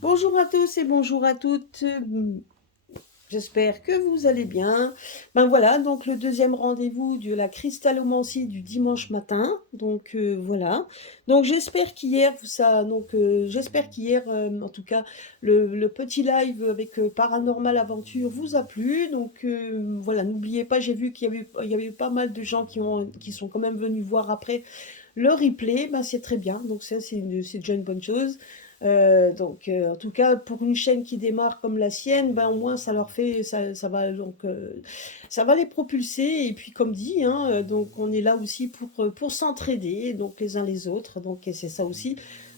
Bonjour à tous et bonjour à toutes. J'espère que vous allez bien. Ben voilà, donc le deuxième rendez-vous de la cristallomancie du dimanche matin. Donc voilà. Donc j'espère qu'hier, en tout cas, le petit live avec Paranormal Aventure vous a plu. Donc voilà, n'oubliez pas, j'ai vu qu'il y avait pas mal de gens qui sont quand même venus voir après le replay. Ben c'est très bien. Donc ça, c'est déjà une bonne chose. En tout cas, pour une chaîne qui démarre comme la sienne, ben, au moins ça leur fait, ça va les propulser. Et puis, comme dit, hein, donc on est là aussi pour s'entraider, donc les uns les autres. Donc, et c'est ça aussi,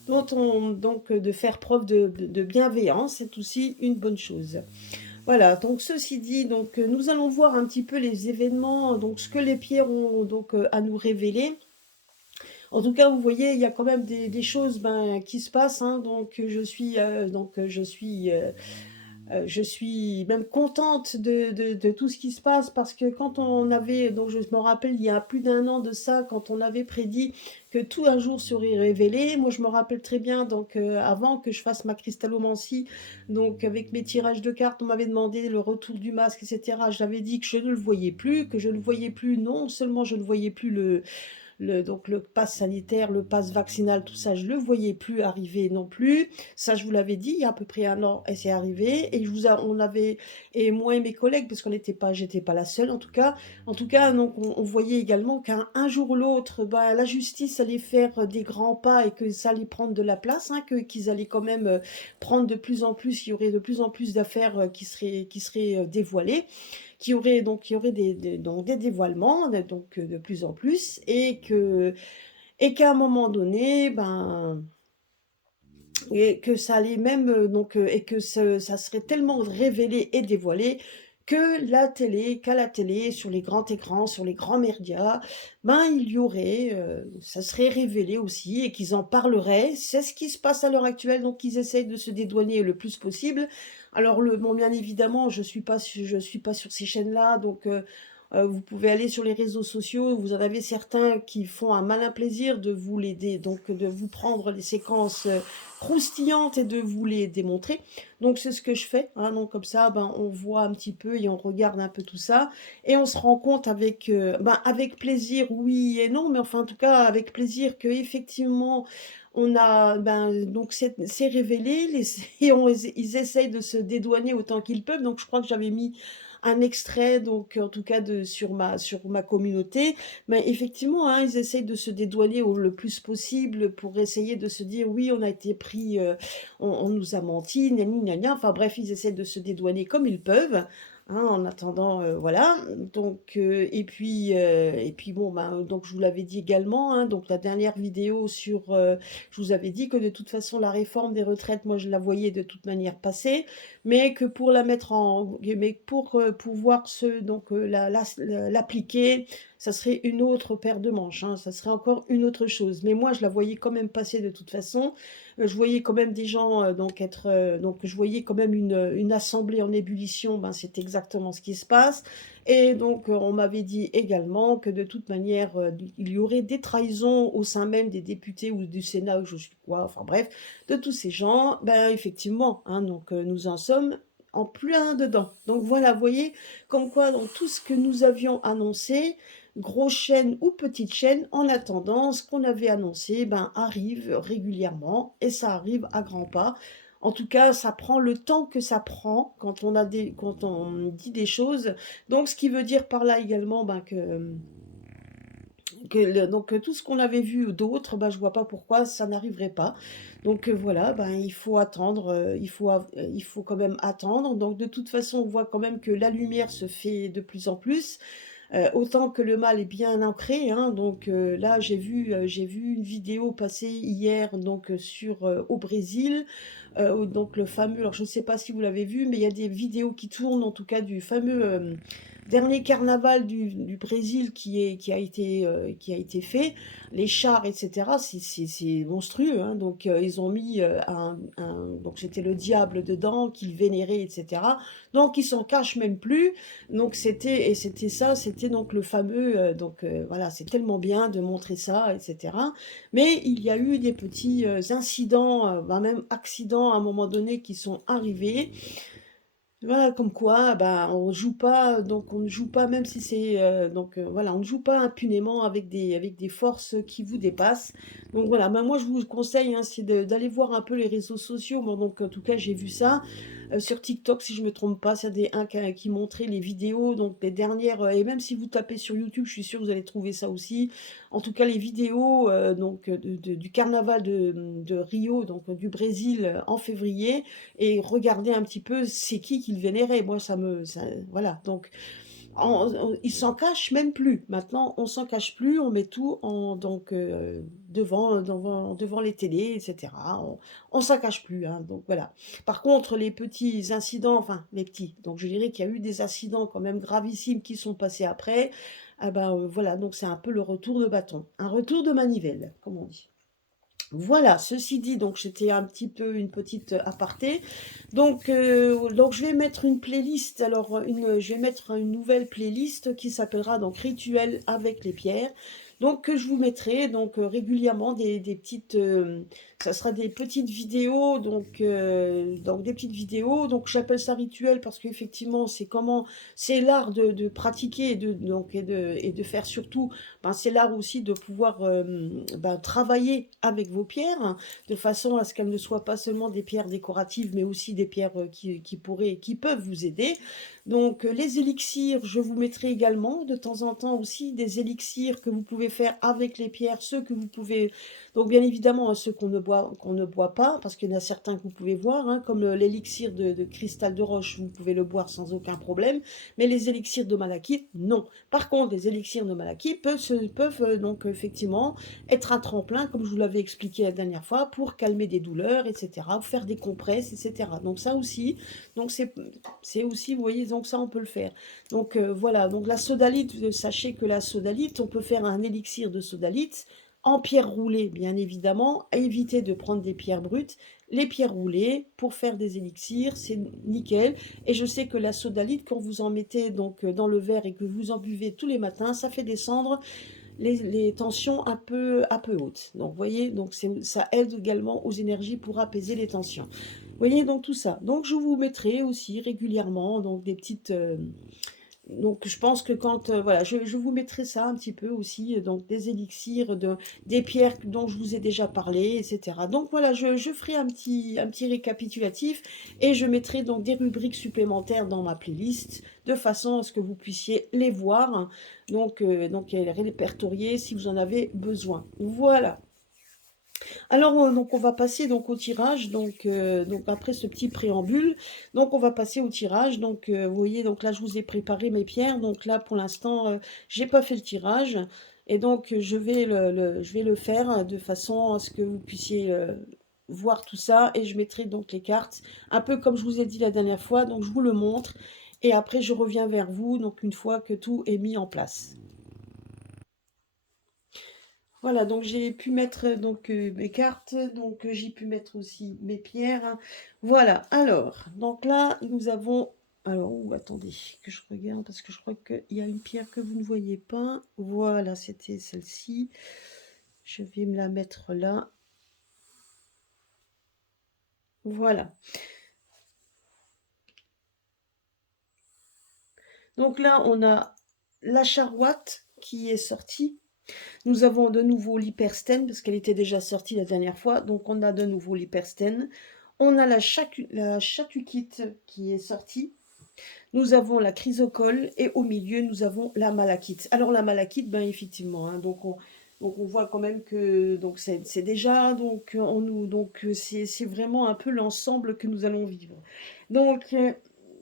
de faire preuve de bienveillance, c'est aussi une bonne chose. Voilà. Donc, ceci dit, donc nous allons voir un petit peu les événements, donc ce que les pierres ont donc à nous révéler. En tout cas, vous voyez, il y a quand même des choses ben, qui se passent, hein, je suis même contente de tout ce qui se passe parce que quand on avait, donc je me rappelle, il y a plus d'un an de ça, quand on avait prédit que tout un jour serait révélé, moi je me rappelle très bien, donc avant que je fasse ma cristallomancie, donc avec mes tirages de cartes, on m'avait demandé le retour du masque, etc. J'avais dit que je ne le voyais plus, que je ne voyais plus, non seulement je ne voyais plus donc le pass sanitaire, le pass vaccinal, tout ça, je ne le voyais plus arriver non plus. Ça, je vous l'avais dit, il y a à peu près un an, et c'est arrivé. Et moi et mes collègues, parce j'étais pas la seule en tout cas, donc on voyait également qu'un jour ou l'autre, ben, la justice allait faire des grands pas et que ça allait prendre de la place, hein, qu'ils allaient quand même prendre de plus en plus, il y aurait de plus en plus d'affaires qui seraient dévoilées, qu'il y aurait donc des dévoilements, donc de plus en plus, et qu'à un moment donné, ben, et que ça allait même et que ça serait tellement révélé et dévoilé qu'à la télé, sur les grands écrans, sur les grands médias, ben il y aurait, ça serait révélé aussi et qu'ils en parleraient. C'est ce qui se passe à l'heure actuelle, donc ils essayent de se dédouaner le plus possible. Alors bon, bien évidemment, je suis pas sur ces chaînes-là, donc vous pouvez aller sur les réseaux sociaux, vous en avez certains qui font un malin plaisir de vous donc de vous prendre les séquences croustillantes et de vous les démontrer. Donc c'est ce que je fais, hein. Donc comme ça, ben, on voit un petit peu et on regarde un peu tout ça. Et on se rend compte avec plaisir, oui et non, mais enfin en tout cas avec plaisir que effectivement on a, ben, donc c'est révélé, ils essayent de se dédouaner autant qu'ils peuvent. Donc je crois que j'avais mis un extrait, donc en tout cas sur ma communauté. Mais effectivement, hein, ils essayent de se dédouaner le plus possible pour essayer de se dire oui, on a été pris, on nous a menti, gna gna gna. Enfin bref, ils essaient de se dédouaner comme ils peuvent, hein, en attendant, voilà. Donc, et puis bon, ben, donc je vous l'avais dit également, hein, donc la dernière vidéo je vous avais dit que de toute façon la réforme des retraites, moi je la voyais de toute manière passer, mais que mais pour pouvoir l'appliquer, ça serait une autre paire de manches, hein, ça serait encore une autre chose. Mais moi, je la voyais quand même passer de toute façon. Je voyais quand même des gens donc je voyais quand même une assemblée en ébullition. Ben, c'est exactement ce qui se passe. Et donc, on m'avait dit également que de toute manière, il y aurait des trahisons au sein même des députés ou du Sénat, ou je sais quoi, enfin bref, de tous ces gens. Ben, effectivement, hein, donc nous en sommes en plein dedans. Donc voilà, vous voyez, comme quoi dans tout ce que nous avions annoncé, grosse chaîne ou petite chaîne, en attendant, ce qu'on avait annoncé, ben, arrive régulièrement et ça arrive à grands pas. En tout cas, ça prend le temps que ça prend quand on dit des choses. Donc, ce qui veut dire par là également ben, que tout ce qu'on avait vu d'autres, ben, je vois pas pourquoi ça n'arriverait pas. Donc voilà, ben, il faut attendre, il faut quand même attendre. Donc de toute façon, on voit quand même que la lumière se fait de plus en plus. Autant que le mal est bien ancré, hein. Donc là, j'ai vu une vidéo passer hier donc au Brésil, donc le fameux, alors je ne sais pas si vous l'avez vu, mais il y a des vidéos qui tournent en tout cas du fameux dernier carnaval du Brésil qui a été fait, les chars, etc. C'est monstrueux, hein. Donc ils ont mis donc c'était le diable dedans, qu'il vénérait, etc. Donc il s'en cache même plus. Donc c'était ça, c'était donc le fameux, voilà, c'est tellement bien de montrer ça, etc. Mais il y a eu des petits incidents, même accidents à un moment donné qui sont arrivés. Voilà, comme quoi, bah, on joue pas, donc on ne joue pas, même si c'est, voilà, on ne joue pas impunément avec des forces qui vous dépassent. Donc voilà, bah, moi je vous conseille, hein, c'est d'aller voir un peu les réseaux sociaux. Bon, donc en tout cas, j'ai vu ça sur TikTok, si je me trompe pas, c'est un qui montrait les vidéos, donc les dernières, et même si vous tapez sur YouTube, je suis sûre que vous allez trouver ça aussi. En tout cas, les vidéos du carnaval de Rio, donc du Brésil, en février, et regardez un petit peu c'est qui qu'il vénérait. Moi, voilà. Donc, il s'en cache même plus. Maintenant, on s'en cache plus. On met tout devant les télés, etc. On s'en cache plus, hein, donc voilà. Par contre, les petits incidents, enfin les petits. Donc, je dirais qu'il y a eu des incidents quand même gravissimes qui sont passés après. Ah ben voilà. Donc, c'est un peu le retour de bâton, un retour de manivelle, comme on dit. Voilà, ceci dit, donc c'était un petit peu une petite aparté. Donc je vais mettre une playlist, je vais mettre une nouvelle playlist qui s'appellera donc Rituel avec les pierres. Donc que je vous mettrai donc régulièrement des petites, ça sera des petites vidéos, donc des petites vidéos. Donc j'appelle ça rituel parce qu'effectivement c'est l'art de pratiquer et de faire surtout. Ben, c'est l'art aussi de pouvoir travailler avec vos pierres, hein, de façon à ce qu'elles ne soient pas seulement des pierres décoratives, mais aussi des pierres qui peuvent vous aider. Donc, les élixirs, je vous mettrai également de temps en temps aussi des élixirs que vous pouvez faire avec les pierres, ceux que vous pouvez, donc bien évidemment, hein, ceux qu'on ne boit pas, parce qu'il y en a certains que vous pouvez voir, hein, comme l'élixir de cristal de roche, vous pouvez le boire sans aucun problème, mais les élixirs de malachite, non. Par contre, les élixirs de malachite peuvent donc effectivement être un tremplin, comme je vous l'avais expliqué la dernière fois, pour calmer des douleurs, etc., faire des compresses, etc. Donc ça aussi, donc c'est aussi, vous voyez, donc ça on peut le faire. Donc voilà, donc la sodalite, sachez que la sodalite, on peut faire un élixir de sodalite en pierre roulée, bien évidemment, à éviter de prendre des pierres brutes. Les pierres roulées pour faire des élixirs, c'est nickel. Et je sais que la sodalite, quand vous en mettez donc dans le verre et que vous en buvez tous les matins, ça fait descendre les tensions un peu hautes. Donc, vous voyez, donc ça aide également aux énergies pour apaiser les tensions. Vous voyez, donc tout ça. Donc, je vous mettrai aussi régulièrement donc des petites, donc je pense que quand, voilà, je vous mettrai ça un petit peu aussi, donc des élixirs, des pierres dont je vous ai déjà parlé, etc. Donc voilà, je ferai un petit récapitulatif et je mettrai donc des rubriques supplémentaires dans ma playlist de façon à ce que vous puissiez les voir, hein, donc et les répertorier si vous en avez besoin. Voilà. Alors, donc on va passer donc au tirage, donc après ce petit préambule, donc on va passer au tirage. Donc vous voyez, donc là je vous ai préparé mes pierres. Donc là pour l'instant, j'ai pas fait le tirage et donc je vais le faire de façon à ce que vous puissiez voir tout ça et je mettrai donc les cartes un peu comme je vous ai dit la dernière fois. Donc je vous le montre et après je reviens vers vous donc une fois que tout est mis en place. Voilà, donc j'ai pu mettre mes cartes, donc j'ai pu mettre aussi mes pierres, hein. Voilà, alors, donc là, nous avons... Alors, attendez, que je regarde, parce que je crois qu'il y a une pierre que vous ne voyez pas. Voilà, c'était celle-ci. Je vais me la mettre là. Voilà. Donc là, on a la charouette qui est sortie. Nous avons de nouveau l'hyperstène, parce qu'elle était déjà sortie la dernière fois. Donc on a de nouveau l'hyperstène. On a la chatukite qui est sortie. Nous avons la chrysocole et au milieu, nous avons la malachite. Alors la malachite, ben effectivement, hein, donc on voit quand même que donc c'est déjà donc c'est vraiment un peu l'ensemble que nous allons vivre. Donc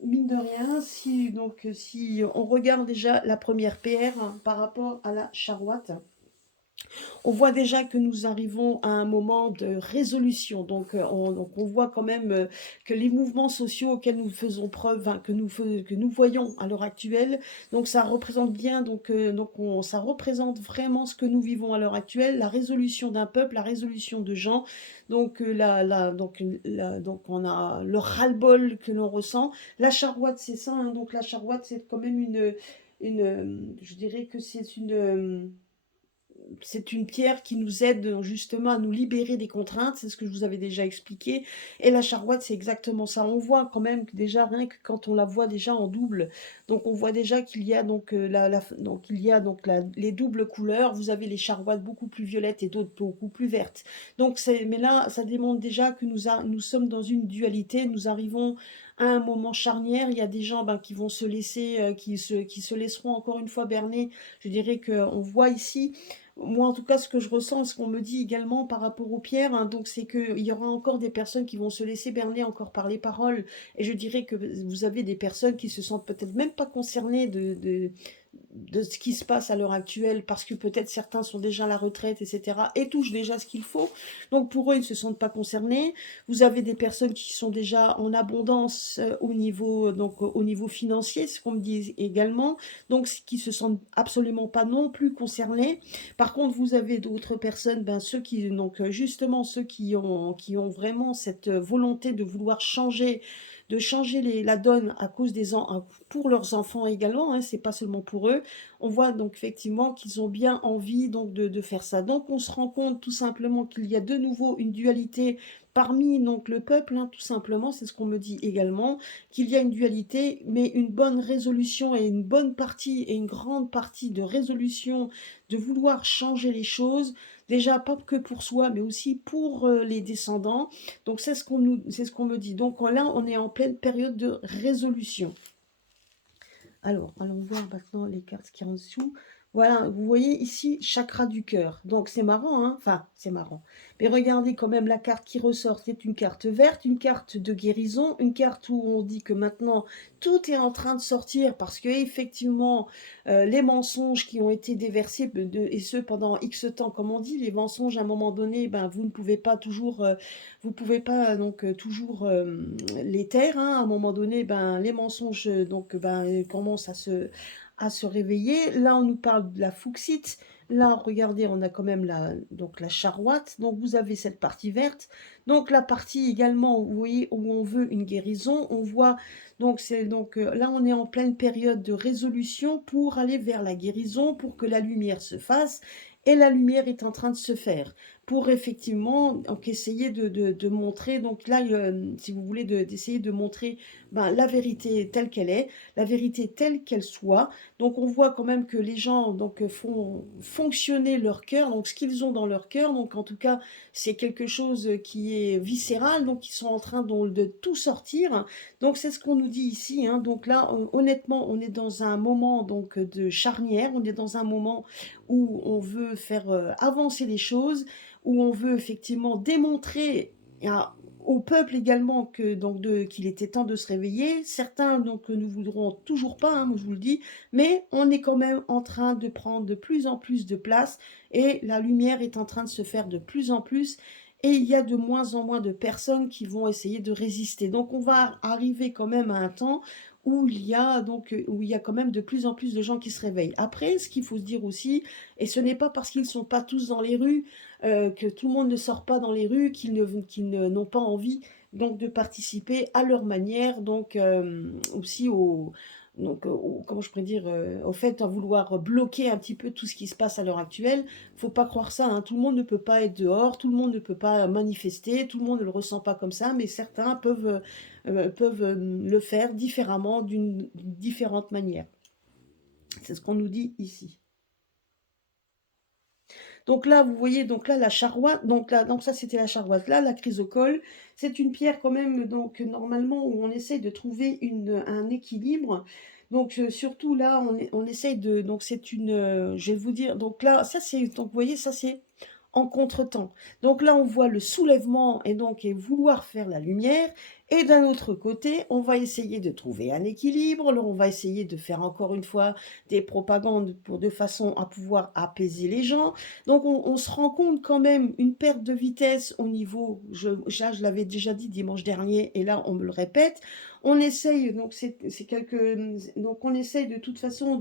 mine de rien, si on regarde déjà la première PR, hein, par rapport à la charouette, On voit déjà que nous arrivons à un moment de résolution, donc on voit quand même, que les mouvements sociaux auxquels nous faisons preuve, enfin que nous voyons à l'heure actuelle, donc ça représente bien ça représente vraiment ce que nous vivons à l'heure actuelle, la résolution d'un peuple, la résolution de gens, donc on a le ras-le-bol que l'on ressent. La Charouate, c'est ça, hein, donc la Charouate, c'est quand même je dirais que c'est une pierre qui nous aide justement à nous libérer des contraintes, c'est ce que je vous avais déjà expliqué. Et la Charouate, c'est exactement ça. On voit quand même que déjà, rien que quand on la voit déjà en double, donc on voit déjà qu'il y a les doubles couleurs. Vous avez les Charouates beaucoup plus violettes et d'autres beaucoup plus vertes. Mais là, ça démontre déjà que nous sommes dans une dualité. Nous arrivons à un moment charnière. Il y a des gens qui vont se laisser, qui se laisseront encore une fois berner. Je dirais qu'on voit ici moi, en tout cas, ce que je ressens, ce qu'on me dit également par rapport aux pierres, hein, donc c'est qu'il y aura encore des personnes qui vont se laisser berner encore par les paroles. Et je dirais que vous avez des personnes qui se sentent peut-être même pas concernées de ce qui se passe à l'heure actuelle, parce que peut-être certains sont déjà à la retraite, etc., et touchent déjà ce qu'il faut. Donc pour eux, ils ne se sentent pas concernés. Vous avez des personnes qui sont déjà en abondance au niveau financier, ce qu'on me dit également, donc qui se sentent absolument pas non plus concernés. Par contre, vous avez d'autres personnes, justement ceux qui ont vraiment cette volonté de vouloir changer, la donne à cause pour leurs enfants également, hein, c'est pas seulement pour eux. On voit donc effectivement qu'ils ont bien envie donc de faire ça. Donc on se rend compte tout simplement qu'il y a de nouveau une dualité parmi donc le peuple, hein, tout simplement, c'est ce qu'on me dit également, qu'il y a une dualité, mais une bonne résolution et une bonne partie et une grande partie de résolution de vouloir changer les choses, déjà pas que pour soi, mais aussi pour les descendants. Donc c'est ce qu'on me dit. Donc là, on est en pleine période de résolution. Alors, allons voir maintenant les cartes qui en dessous. Voilà, vous voyez ici, chakra du cœur. Donc c'est marrant, hein, enfin, c'est marrant. Mais regardez quand même la carte qui ressort. C'est une carte verte, une carte de guérison, une carte où on dit que maintenant tout est en train de sortir parce que effectivement, les mensonges qui ont été déversés, et ce pendant X temps, comme on dit, les mensonges à un moment donné, vous ne pouvez pas toujours, vous pouvez pas toujours les taire, hein. À un moment donné, les mensonges commencent à se réveiller. Là, on nous parle de la fuchsite. Là, regardez, on a quand même la charouate. Donc, vous avez cette partie verte. Donc, la partie également, vous voyez, où on veut une guérison. On voit, là, on est en pleine période de résolution pour aller vers la guérison, pour que la lumière se fasse. Et la lumière est en train de se faire pour effectivement essayer de montrer, donc là, si vous voulez, d'essayer de montrer la vérité telle qu'elle est, la vérité telle qu'elle soit. Donc on voit quand même que les gens font fonctionner leur cœur, donc ce qu'ils ont dans leur cœur, donc en tout cas c'est quelque chose qui est viscéral, donc ils sont en train de tout sortir. Donc c'est ce qu'on nous dit ici, hein. Donc là, honnêtement, on est dans un moment de charnière, on est dans un moment où on veut faire avancer les choses, où on veut effectivement démontrer au peuple également qu'il était temps de se réveiller. Certains ne voudront toujours pas, hein, moi je vous le dis, mais on est quand même en train de prendre de plus en plus de place et la lumière est en train de se faire de plus en plus. Et il y a de moins en moins de personnes qui vont essayer de résister. Donc on va arriver quand même à un temps où il y a quand même de plus en plus de gens qui se réveillent. Après, ce qu'il faut se dire aussi, et ce n'est pas parce qu'ils ne sont pas tous dans les rues, que tout le monde ne sort pas dans les rues, n'ont pas envie donc de participer à leur manière, aussi comment je pourrais dire, au fait à vouloir bloquer un petit peu tout ce qui se passe à l'heure actuelle. Faut pas croire ça, hein. Tout le monde ne peut pas être dehors, tout le monde ne peut pas manifester, tout le monde ne le ressent pas comme ça, mais certains peuvent le faire différemment, d'une différente manière. C'est ce qu'on nous dit ici. Donc là, vous voyez, donc là, la charouate, donc ça c'était la charouate. Là, la chrysocole, c'est une pierre quand même, donc normalement, où on essaye de trouver un équilibre. Donc surtout là, on essaye donc c'est je vais vous dire, donc là, donc vous voyez, ça c'est en contretemps. Donc là, on voit le soulèvement et vouloir faire la lumière. Et d'un autre côté, on va essayer de trouver un équilibre. Alors, on va essayer de faire encore une fois des propagandes pour de façon à pouvoir apaiser les gens. Donc, on se rend compte quand même une perte de vitesse au niveau, ça, je l'avais déjà dit dimanche dernier, et là, on me le répète. On essaye, donc c'est donc on essaye de toute façon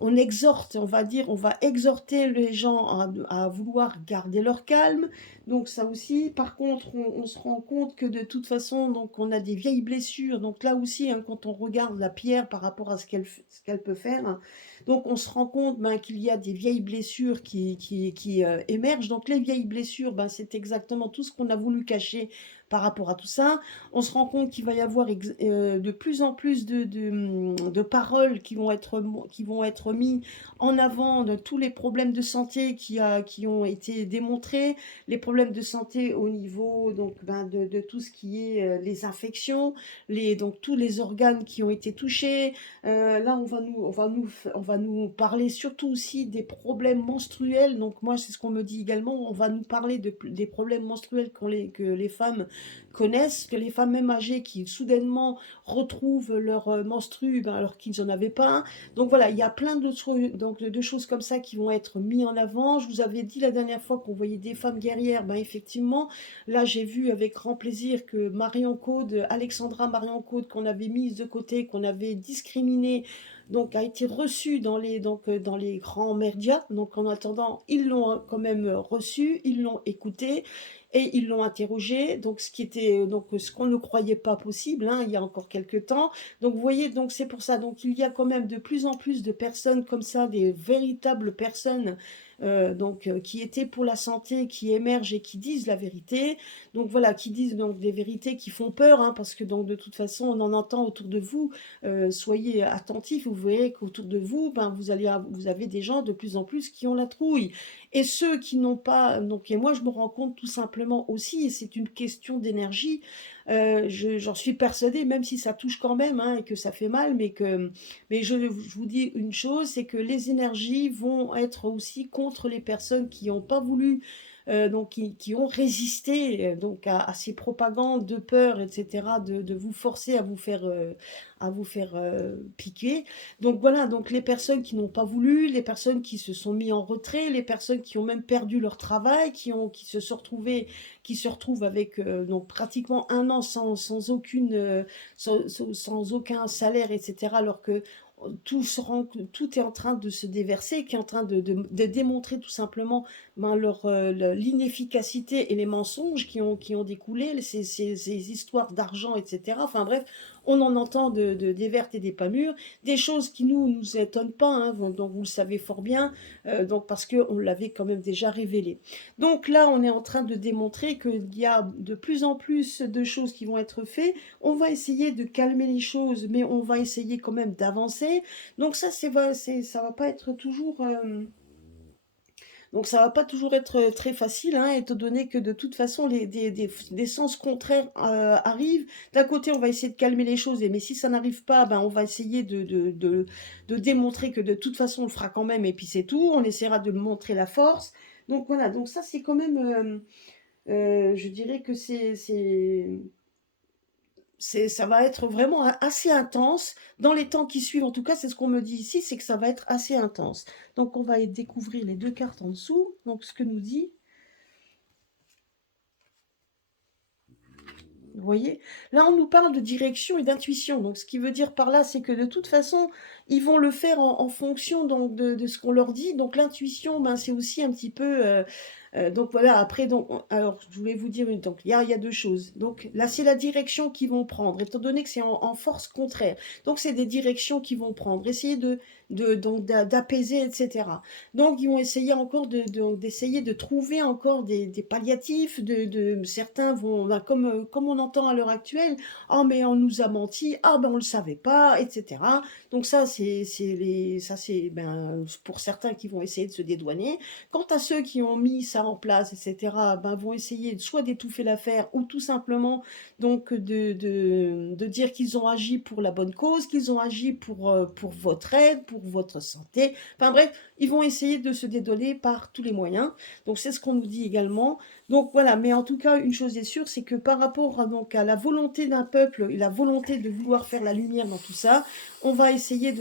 on exhorte, on va dire, on va exhorter les gens à vouloir garder leur calme. Donc ça aussi, par contre, on se rend compte que de toute façon, donc on a des vieilles blessures. Donc là aussi, hein, quand on regarde la pierre par rapport à ce qu'elle peut faire, hein, donc on se rend compte ben, qu'il y a des vieilles blessures qui émergent. Donc les vieilles blessures, ben, c'est exactement tout ce qu'on a voulu cacher par rapport à tout ça. On se rend compte qu'il va y avoir de plus en plus de paroles qui vont être mis en avant de tous les problèmes de santé qui ont été démontrés, les problèmes de santé au niveau donc, ben, de tout ce qui est les infections, donc tous les organes qui ont été touchés. Là, on va nous parler surtout aussi des problèmes menstruels. Donc moi, c'est ce qu'on me dit également. On va nous parler des problèmes menstruels que les femmes connaissent, que les femmes même âgées qui soudainement retrouvent leur menstru ben, alors qu'ils n'en avaient pas. Donc voilà, il y a plein de choses comme ça qui vont être mis en avant. Je vous avais dit la dernière fois qu'on voyait des femmes guerrières. Ben effectivement, là j'ai vu avec grand plaisir que Marion Caude, Alexandra Marion Caude, qu'on avait mise de côté, qu'on avait discriminée, donc a été reçue dans les grands médias. Donc en attendant, ils l'ont quand même reçue, ils l'ont écoutée et ils l'ont interrogée. Donc ce qu'on ne croyait pas possible, hein, il y a encore quelques temps. Donc vous voyez, donc c'est pour ça. Donc il y a quand même de plus en plus de personnes comme ça, des véritables personnes qui étaient pour la santé, qui émergent et qui disent la vérité. Donc voilà, qui disent donc des vérités qui font peur, hein, parce que donc de toute façon on en entend autour de vous. Soyez attentifs, vous verrez qu'autour de vous, ben vous avez des gens de plus en plus qui ont la trouille. Et ceux qui n'ont pas, donc et moi je me rends compte tout simplement aussi, et c'est une question d'énergie. J'en suis persuadée, même si ça touche quand même, hein, et que ça fait mal, mais je vous dis une chose, c'est que les énergies vont être aussi contre les personnes qui n'ont pas voulu, qui ont résisté à ces propagandes de peur, etc., de vous forcer à vous faire piquer. Donc voilà, donc les personnes qui n'ont pas voulu, les personnes qui se sont mis en retrait, les personnes qui ont même perdu leur travail, qui se retrouvent avec donc pratiquement un an sans aucun salaire, etc., alors que tout est en train de se déverser, qui est en train de démontrer tout simplement ben, l'inefficacité et les mensonges qui ont découlé, ces histoires d'argent, etc. Enfin bref, on en entend des vertes et des pas mûres, des choses qui nous étonnent pas, hein, donc vous le savez fort bien, donc parce qu'on l'avait quand même déjà révélé. Donc là, on est en train de démontrer qu'il y a de plus en plus de choses qui vont être faites. On va essayer de calmer les choses, mais on va essayer quand même d'avancer. Donc ça va pas être toujours... donc ça va pas toujours être très facile, hein, étant donné que de toute façon des sens contraires arrivent. D'un côté, on va essayer de calmer les choses, mais si ça n'arrive pas, ben, on va essayer de démontrer que de toute façon on le fera quand même, et puis c'est tout. On essaiera de montrer la force. Donc voilà, donc ça c'est quand même, je dirais que ça va être vraiment assez intense dans les temps qui suivent. En tout cas, c'est ce qu'on me dit ici, c'est que ça va être assez intense. Donc, on va découvrir les deux cartes en dessous. Donc, ce que nous dit, vous voyez, là, on nous parle de direction et d'intuition. Donc, ce qui veut dire par là, c'est que de toute façon, ils vont le faire en fonction donc, de ce qu'on leur dit. Donc, l'intuition, ben, c'est aussi un petit peu donc voilà, après, alors je voulais vous dire, donc il y a deux choses. Donc là, c'est la direction qu'ils vont prendre, étant donné que c'est en force contraire. Donc c'est des directions qu'ils vont prendre, essayer d'apaiser, etc. Donc ils vont essayer encore d'essayer de trouver encore des palliatifs. Certains vont, ben, comme on entend à l'heure actuelle, ah mais on nous a menti, ah ben on le savait pas, etc. Donc ça c'est ben, pour certains qui vont essayer de se dédouaner. Quant à ceux qui ont mis ça ça en place, et cetera, ben, vont essayer soit d'étouffer l'affaire ou tout simplement donc de dire qu'ils ont agi pour la bonne cause, qu'ils ont agi pour votre aide, pour votre santé. Enfin bref, ils vont essayer de se dédouaner par tous les moyens. Donc c'est ce qu'on nous dit également. Donc voilà, mais en tout cas, une chose est sûre, c'est que par rapport donc à la volonté d'un peuple et la volonté de vouloir faire la lumière dans tout ça, on va essayer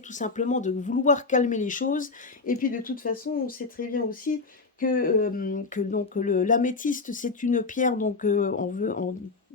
tout simplement de vouloir calmer les choses. Et puis de toute façon, on sait très bien aussi que donc l'améthyste, c'est une pierre donc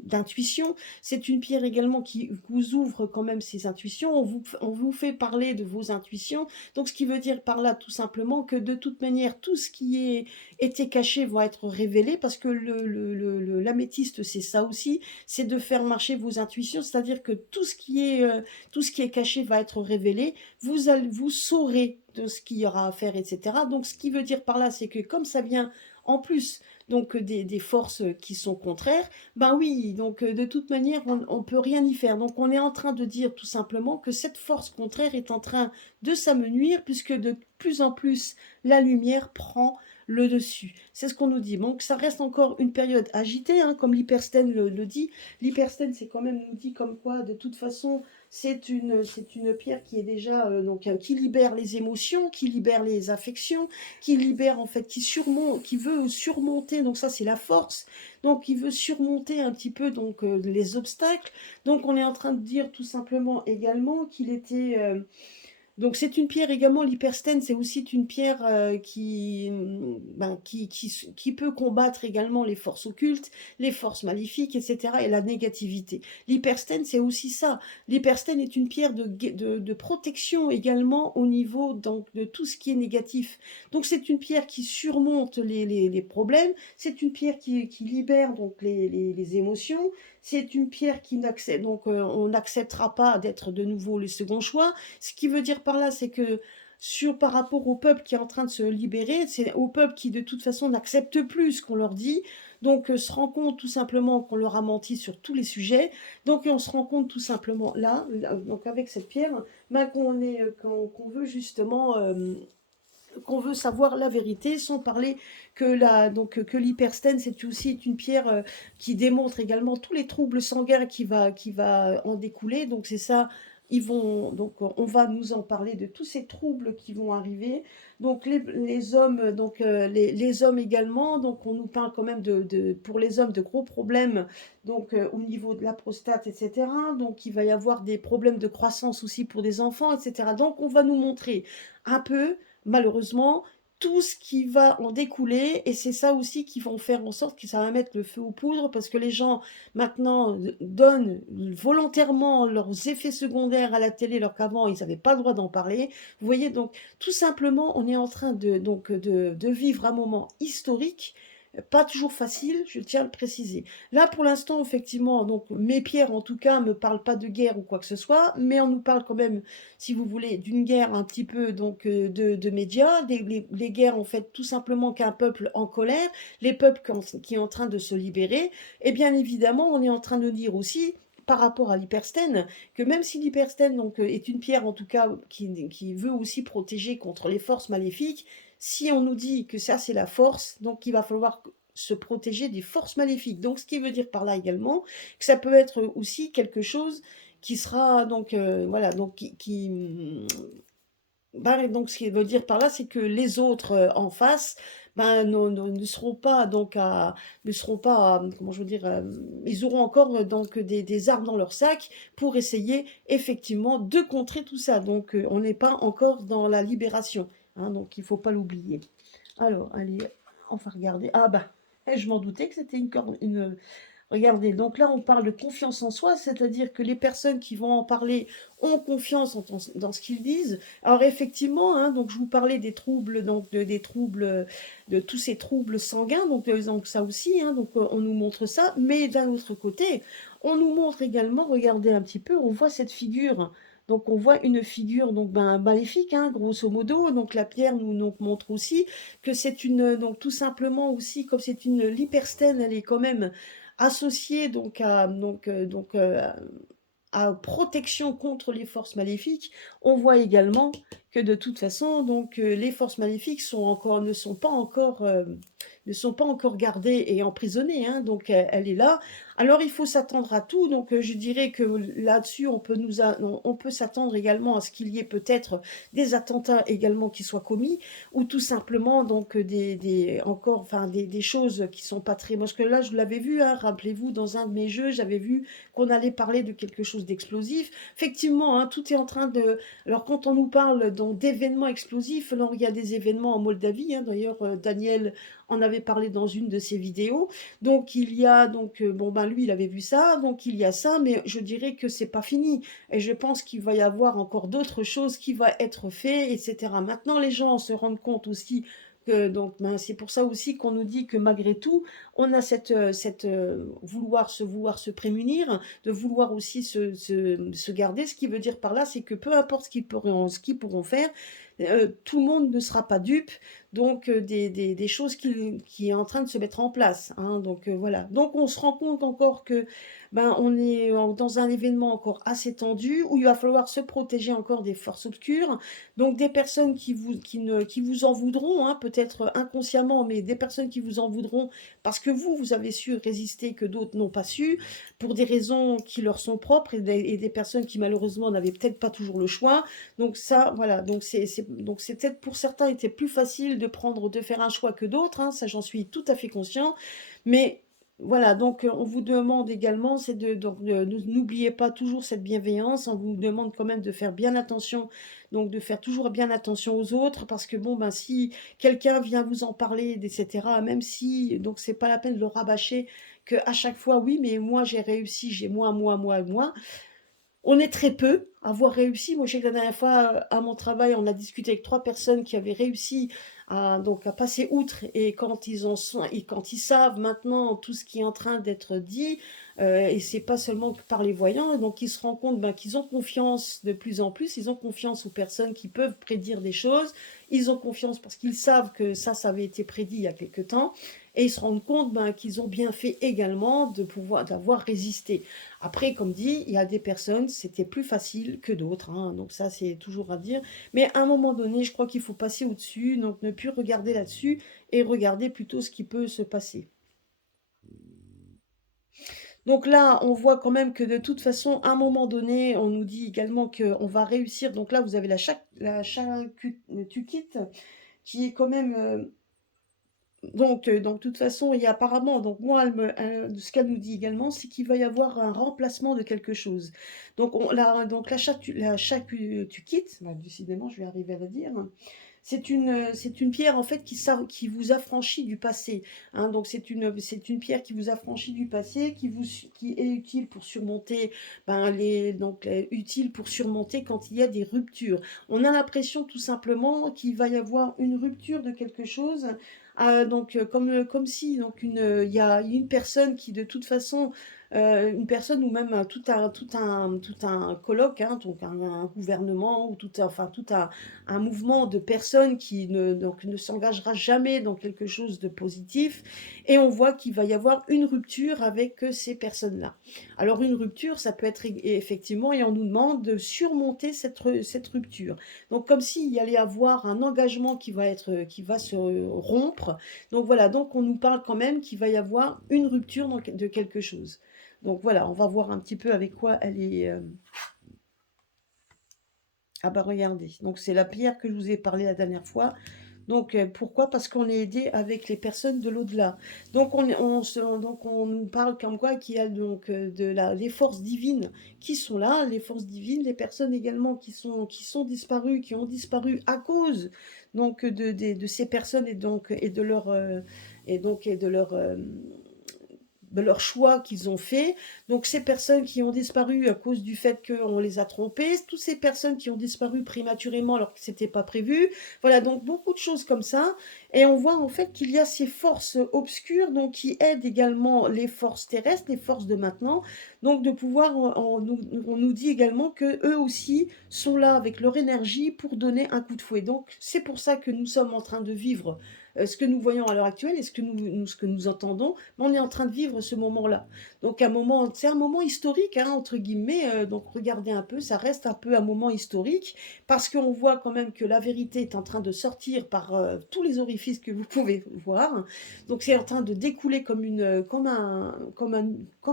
d'intuition. C'est une pierre également qui vous ouvre quand même ses intuitions. On vous fait parler de vos intuitions. Donc ce qui veut dire par là tout simplement que de toute manière, tout ce qui était caché va être révélé parce que l'améthyste, c'est ça aussi, c'est de faire marcher vos intuitions, c'est-à-dire que tout ce qui est caché va être révélé, vous saurez de ce qu'il y aura à faire, etc. Donc ce qui veut dire par là, c'est que comme ça vient en plus donc des forces qui sont contraires, ben oui, donc de toute manière, on peut rien y faire. Donc on est en train de dire tout simplement que cette force contraire est en train de s'amenuire puisque de plus en plus la lumière prend le dessus. C'est ce qu'on nous dit. Donc ça reste encore une période agitée, hein, comme l'hyperstène le dit. L'hyperstène, c'est quand même nous dit comme quoi, de toute façon, c'est une pierre qui est déjà qui libère les émotions, qui libère les affections, qui libère en fait, qui surmonte, qui veut surmonter. Donc ça, c'est la force. Donc il veut surmonter un petit peu donc les obstacles. Donc on est en train de dire tout simplement également qu'il était donc c'est une pierre également, l'hyperstène, c'est aussi une pierre qui peut combattre également les forces occultes, les forces maléfiques, etc. et la négativité. L'hyperstène, c'est aussi ça. L'hyperstène est une pierre de protection également au niveau donc, de tout ce qui est négatif. Donc c'est une pierre qui surmonte les problèmes, c'est une pierre qui libère donc les émotions, c'est une pierre qui n'accepte, donc on n'acceptera pas d'être de nouveau le second choix. Ce qui veut dire par là, c'est que par rapport au peuple qui est en train de se libérer, c'est au peuple qui de toute façon n'accepte plus ce qu'on leur dit, donc se rend compte tout simplement qu'on leur a menti sur tous les sujets, donc on se rend compte tout simplement là donc avec cette pierre, ben, qu'on veut justement qu'on veut savoir la vérité, sans parler que l'hyperstène, c'est aussi une pierre qui démontre également tous les troubles sanguins qui va en découler. Donc c'est ça, donc on va nous en parler de tous ces troubles qui vont arriver. Donc les hommes, les hommes également, donc on nous parle quand même pour les hommes de gros problèmes, donc au niveau de la prostate, etc. Donc il va y avoir des problèmes de croissance aussi pour des enfants, etc. Donc on va nous montrer un peu malheureusement, tout ce qui va en découler, et c'est ça aussi qui vont faire en sorte que ça va mettre le feu aux poudres, parce que les gens maintenant donnent volontairement leurs effets secondaires à la télé, alors qu'avant ils n'avaient pas le droit d'en parler. Vous voyez, donc tout simplement, on est en train de vivre un moment historique, pas toujours facile, je tiens à le préciser. Là, pour l'instant, effectivement, donc mes pierres, en tout cas, me parlent pas de guerre ou quoi que ce soit, mais on nous parle quand même, si vous voulez, d'une guerre un petit peu donc de médias, les guerres en fait tout simplement qu'un peuple en colère, les peuples qui est en train de se libérer, et bien évidemment, on est en train de dire aussi par rapport à l'hyperstène, que même si l'hyperstène donc est une pierre en tout cas qui veut aussi protéger contre les forces maléfiques, si on nous dit que ça c'est la force, donc il va falloir se protéger des forces maléfiques. Donc ce qui veut dire par là également que ça peut être aussi quelque chose qui sera donc voilà donc donc ce qui veut dire par là c'est que les autres en face ne seront pas ne seront pas comment je veux dire ils auront encore donc des armes dans leur sac pour essayer effectivement de contrer tout ça. Donc on n'est pas encore dans la libération, hein, donc il faut pas l'oublier. Alors allez, on va regarder. Ah bah je m'en doutais que c'était une regardez, donc là, on parle de confiance en soi, c'est-à-dire que les personnes qui vont en parler ont confiance dans ce qu'ils disent. Alors effectivement, hein, donc je vous parlais des troubles, donc des troubles, de tous ces troubles sanguins, donc ça aussi, hein, donc on nous montre ça. Mais d'un autre côté, on nous montre également, regardez un petit peu, on voit cette figure. Donc on voit une figure donc maléfique, hein, grosso modo. Donc la pierre nous montre aussi que c'est donc tout simplement aussi comme c'est une l'hyperstène, elle est quand même associée donc à protection contre les forces maléfiques, on voit également que de toute façon, donc, les forces maléfiques ne sont pas encore gardée et emprisonnée, hein, donc elle est là. Alors il faut s'attendre à tout, donc je dirais que là-dessus, on peut s'attendre également à ce qu'il y ait peut-être des attentats également qui soient commis, ou tout simplement donc encore, enfin des choses qui sont pas très... Parce que là, je l'avais vu, hein, rappelez-vous, dans un de mes jeux, j'avais vu qu'on allait parler de quelque chose d'explosif. Effectivement, hein, tout est en train de... Alors quand on nous parle d'événements explosifs, alors il y a des événements en Moldavie, hein, d'ailleurs Daniel en avait parlé dans une de ses vidéos. Donc il y a donc bon ben lui il avait vu ça, donc il y a ça, mais je dirais que c'est pas fini. Et je pense qu'il va y avoir encore d'autres choses qui vont être faites, etc. Maintenant les gens se rendent compte aussi que donc ben, c'est pour ça aussi qu'on nous dit que malgré tout, on a vouloir se prémunir, de vouloir aussi se garder. Ce qui veut dire par là, c'est que peu importe ce qu'ils pourront faire, tout le monde ne sera pas dupe donc des choses qui est en train de se mettre en place, hein, donc voilà. Donc on se rend compte encore que ben, on est dans un événement encore assez tendu où il va falloir se protéger encore des forces obscures, donc des personnes qui vous en voudront, hein, peut-être inconsciemment, mais des personnes qui vous en voudront parce que vous avez su résister que d'autres n'ont pas su, pour des raisons qui leur sont propres et des personnes qui malheureusement n'avaient peut-être pas toujours le choix. Donc ça, voilà, donc c'est peut-être pour certains était plus facile de faire un choix que d'autres, hein, ça j'en suis tout à fait conscient, mais voilà, donc on vous demande également, c'est n'oubliez pas toujours cette bienveillance, on vous demande quand même de faire bien attention, donc de faire toujours bien attention aux autres, parce que bon, ben si quelqu'un vient vous en parler, etc., même si, donc c'est pas la peine de le rabâcher, que à chaque fois, oui, mais moi j'ai réussi, j'ai moi, on est très peu à avoir réussi. Moi, je sais que la dernière fois, à mon travail, on a discuté avec 3 personnes qui avaient réussi à passer outre, et quand ils savent maintenant tout ce qui est en train d'être dit, et c'est pas seulement que par les voyants, donc ils se rendent compte ben, qu'ils ont confiance de plus en plus, ils ont confiance aux personnes qui peuvent prédire des choses, ils ont confiance parce qu'ils savent que ça avait été prédit il y a quelque temps, et ils se rendent compte ben, qu'ils ont bien fait également d'avoir résisté. Après, comme dit, il y a des personnes, c'était plus facile que d'autres, hein, donc ça c'est toujours à dire. Mais à un moment donné, je crois qu'il faut passer au-dessus, donc ne plus regarder là-dessus et regarder plutôt ce qui peut se passer. Donc là, on voit quand même que de toute façon, à un moment donné, on nous dit également qu'on va réussir. Donc là, vous avez la Chakukit qui est quand même donc, de toute façon, il y a apparemment, donc moi, ce qu'elle nous dit également, c'est qu'il va y avoir un remplacement de quelque chose. Donc la Chatuquit, bah, décidément, je vais arriver à la dire, c'est une pierre en fait qui vous affranchit du passé, hein. Donc c'est une pierre qui vous affranchit du passé, qui est utile pour surmonter, ben, utile pour surmonter quand il y a des ruptures. On a l'impression tout simplement qu'il va y avoir une rupture de quelque chose. Donc comme si donc il y a une personne qui de toute façon une personne ou même tout un colloque, hein, donc un gouvernement ou un mouvement de personnes qui ne s'engagera jamais dans quelque chose de positif, et on voit qu'il va y avoir une rupture avec ces personnes-là. Alors une rupture, ça peut être effectivement, et on nous demande de surmonter cette rupture. Donc comme s'il y allait avoir un engagement qui va se rompre. Donc voilà, donc on nous parle quand même qu'il va y avoir une rupture de quelque chose. Donc voilà, on va voir un petit peu avec quoi elle est. Ah bah regardez, donc c'est la pierre que je vous ai parlé la dernière fois. Donc pourquoi? Parce qu'on est aidé avec les personnes de l'au-delà. Donc on nous parle comme quoi qu'il y a donc les forces divines qui sont là, les forces divines, les personnes également qui sont disparues, qui ont disparu à cause donc de ces personnes, et de leur et de leur choix qu'ils ont fait. Donc ces personnes qui ont disparu à cause du fait qu'on les a trompées, toutes ces personnes qui ont disparu prématurément alors que c'était pas prévu. Voilà, donc beaucoup de choses comme ça. Et on voit en fait qu'il y a ces forces obscures donc qui aident également les forces terrestres, les forces de maintenant. Donc de pouvoir, on nous dit également que eux aussi sont là avec leur énergie pour donner un coup de fouet. Donc c'est pour ça que nous sommes en train de vivre ce que nous voyons à l'heure actuelle et ce que nous entendons, mais on est en train de vivre ce moment-là. Donc un moment, c'est un moment historique, hein, entre guillemets, donc regardez un peu, ça reste un peu un moment historique, parce qu'on voit quand même que la vérité est en train de sortir par tous les orifices que vous pouvez voir. Donc c'est en train de découler comme comme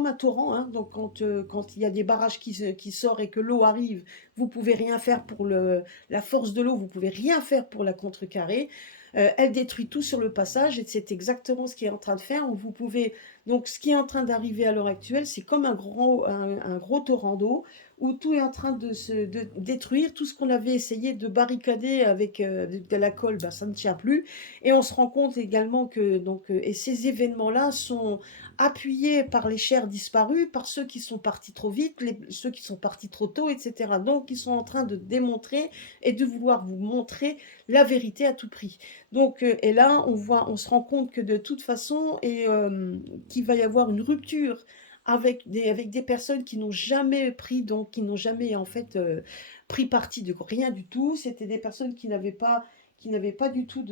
un torrent, hein. Donc quand il y a des barrages qui sortent et que l'eau arrive, vous pouvez rien faire pour la force de l'eau, vous pouvez rien faire pour la contrecarrer. Elle détruit tout sur le passage et c'est exactement ce qui est en train de faire. Vous pouvez donc ce qui est en train d'arriver à l'heure actuelle, c'est comme un gros torrent d'eau où tout est en train de détruire tout ce qu'on avait essayé de barricader avec de la colle, ben, ça ne tient plus. Et on se rend compte également que et ces événements-là sont appuyés par les chairs disparues, par ceux qui sont partis trop vite, ceux qui sont partis trop tôt, etc. Donc ils sont en train de démontrer et de vouloir vous montrer la vérité à tout prix. Donc et là on se rend compte que de toute façon qu'il va y avoir une rupture avec des personnes qui n'ont jamais pris, donc qui n'ont jamais en fait pris parti de rien du tout. C'était des personnes qui n'avaient pas du tout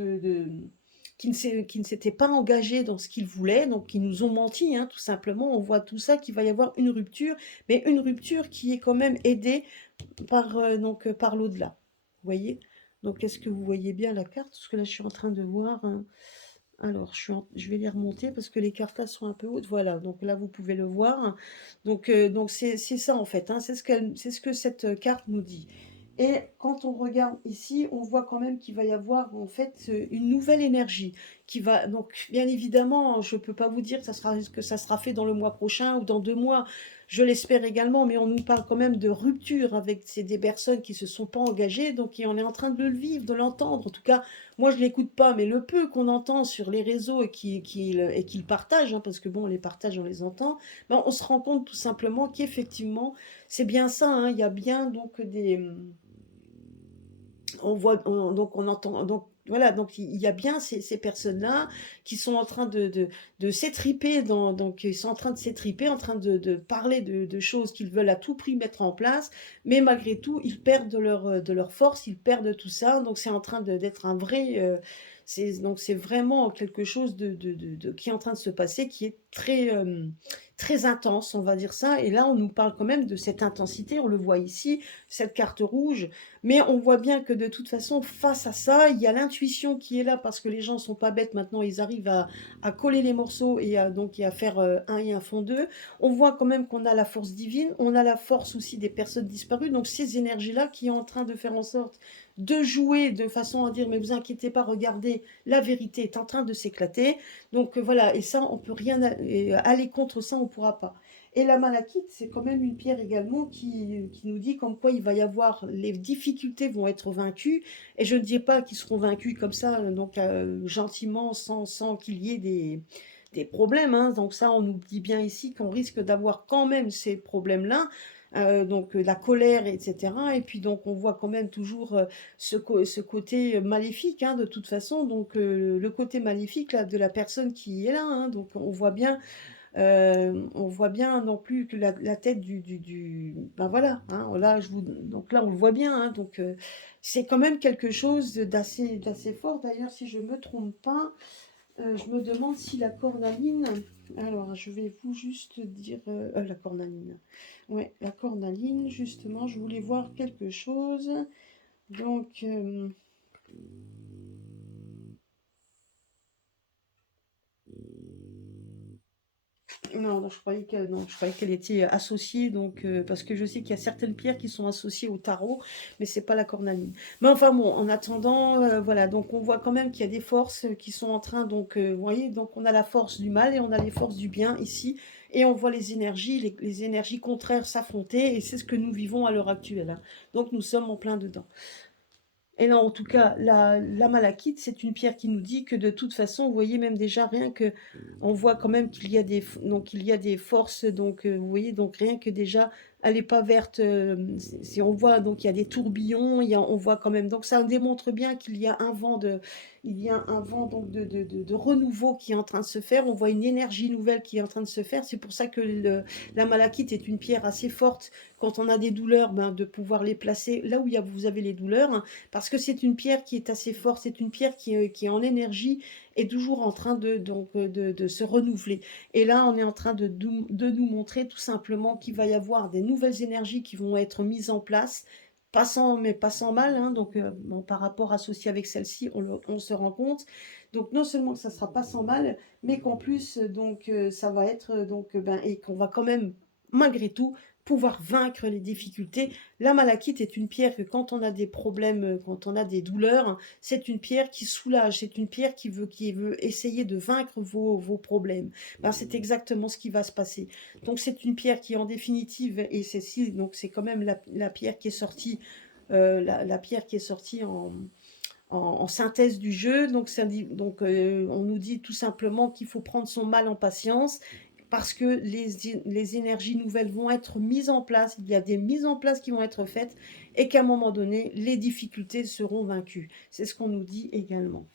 qui ne s'étaient pas engagés dans ce qu'ils voulaient, donc qui nous ont menti, hein, tout simplement. On voit tout ça, qu'il va y avoir une rupture, mais une rupture qui est quand même aidée par l'au-delà. Vous voyez? Donc, est-ce que vous voyez bien la carte? Parce que là, je suis en train de voir. Alors, je vais les remonter parce que les cartes là sont un peu hautes. Voilà, donc là, vous pouvez le voir. Donc c'est ça en fait, hein, c'est ce que cette carte nous dit. Et quand on regarde ici, on voit quand même qu'il va y avoir en fait une nouvelle énergie qui va. Donc, bien évidemment, je ne peux pas vous dire que ça sera fait dans le mois prochain ou dans 2 mois. Je l'espère également, mais on nous parle quand même de rupture avec des personnes qui ne se sont pas engagées, donc et on est en train de le vivre, de l'entendre. En tout cas, moi, je ne l'écoute pas, mais le peu qu'on entend sur les réseaux et qu'il partage, hein, parce que bon, on les partage, on les entend, ben, on se rend compte tout simplement qu'effectivement, c'est bien ça, hein, il y a bien donc donc on entend, donc voilà, donc il y a bien ces personnes-là qui sont en train de s'étriper, donc ils sont en train de s'étriper, en train de parler de choses qu'ils veulent à tout prix mettre en place, mais malgré tout, ils perdent de leur force, ils perdent tout ça, donc c'est en train d'être un vrai, donc c'est vraiment quelque chose qui est en train de se passer, qui est très intense, on va dire ça, et là on nous parle quand même de cette intensité, on le voit ici, cette carte rouge, mais on voit bien que de toute façon, face à ça, il y a l'intuition qui est là parce que les gens sont pas bêtes maintenant, ils arrivent à coller les morceaux et à faire un et un font deux. On voit quand même qu'on a la force divine, on a la force aussi des personnes disparues, donc ces énergies-là qui sont en train de faire en sorte de jouer de façon à dire mais vous inquiétez pas, regardez, la vérité est en train de s'éclater. Donc voilà, et ça, on peut rien aller contre ça, on pourra pas. Et la malachite, c'est quand même une pierre également qui nous dit comme quoi il va y avoir, les difficultés vont être vaincues, et je ne dis pas qu'ils seront vaincus comme ça, donc gentiment, sans qu'il y ait des problèmes, hein. Donc ça, on nous dit bien ici qu'on risque d'avoir quand même ces problèmes-là, donc la colère, etc. Et puis donc on voit quand même toujours ce côté maléfique, hein, de toute façon, donc le côté maléfique là, de la personne qui est là, hein. Donc on voit bien non plus que la tête ben voilà, hein, là, donc là, on le voit bien, hein, donc c'est quand même quelque chose d'assez fort. D'ailleurs, si je me trompe pas, je me demande si la cornaline, alors je vais vous juste dire, la cornaline, ouais, la cornaline, justement, je voulais voir quelque chose, donc... Non, non, non, je croyais qu'elle était associée, donc parce que je sais qu'il y a certaines pierres qui sont associées au tarot, mais c'est pas la cornaline. Mais enfin bon, en attendant, voilà, donc on voit quand même qu'il y a des forces qui sont en train, donc vous voyez, donc on a la force du mal et on a les forces du bien ici, et on voit les énergies, les énergies contraires s'affronter, et c'est ce que nous vivons à l'heure actuelle, hein. Donc nous sommes en plein dedans. Et non, en tout cas, la malachite, c'est une pierre qui nous dit que de toute façon, vous voyez même déjà rien que, on voit quand même qu'il y a des forces, donc vous voyez, donc rien que déjà elle est pas verte, si on voit donc il y a des tourbillons, on voit quand même donc ça démontre bien qu'il y a un vent donc de renouveau qui est en train de se faire. On voit une énergie nouvelle qui est en train de se faire. C'est pour ça que la malachite est une pierre assez forte quand on a des douleurs, ben, de pouvoir les placer là où vous avez les douleurs, hein, parce que c'est une pierre qui est assez forte, c'est une pierre qui est en énergie et toujours en train de se renouveler. Et là, on est en train de nous montrer tout simplement qu'il va y avoir des nouvelles énergies qui vont être mises en place, mais pas sans mal, hein, donc bon, par rapport associé avec celle-ci, on se rend compte. Donc non seulement que ça ne sera pas sans mal, mais qu'en plus, donc ça va être, ben, et qu'on va quand même, malgré tout, pouvoir vaincre les difficultés. La malachite est une pierre que quand on a des problèmes, quand on a des douleurs, c'est une pierre qui soulage, c'est une pierre qui veut essayer de vaincre vos problèmes. Ben, c'est exactement ce qui va se passer. Donc c'est une pierre qui en définitive, et donc c'est quand même la pierre qui est sortie, la pierre qui est sortie en synthèse du jeu. Donc, on nous dit tout simplement qu'il faut prendre son mal en patience parce que les énergies nouvelles vont être mises en place, il y a des mises en place qui vont être faites et qu'à un moment donné, les difficultés seront vaincues. C'est ce qu'on nous dit également.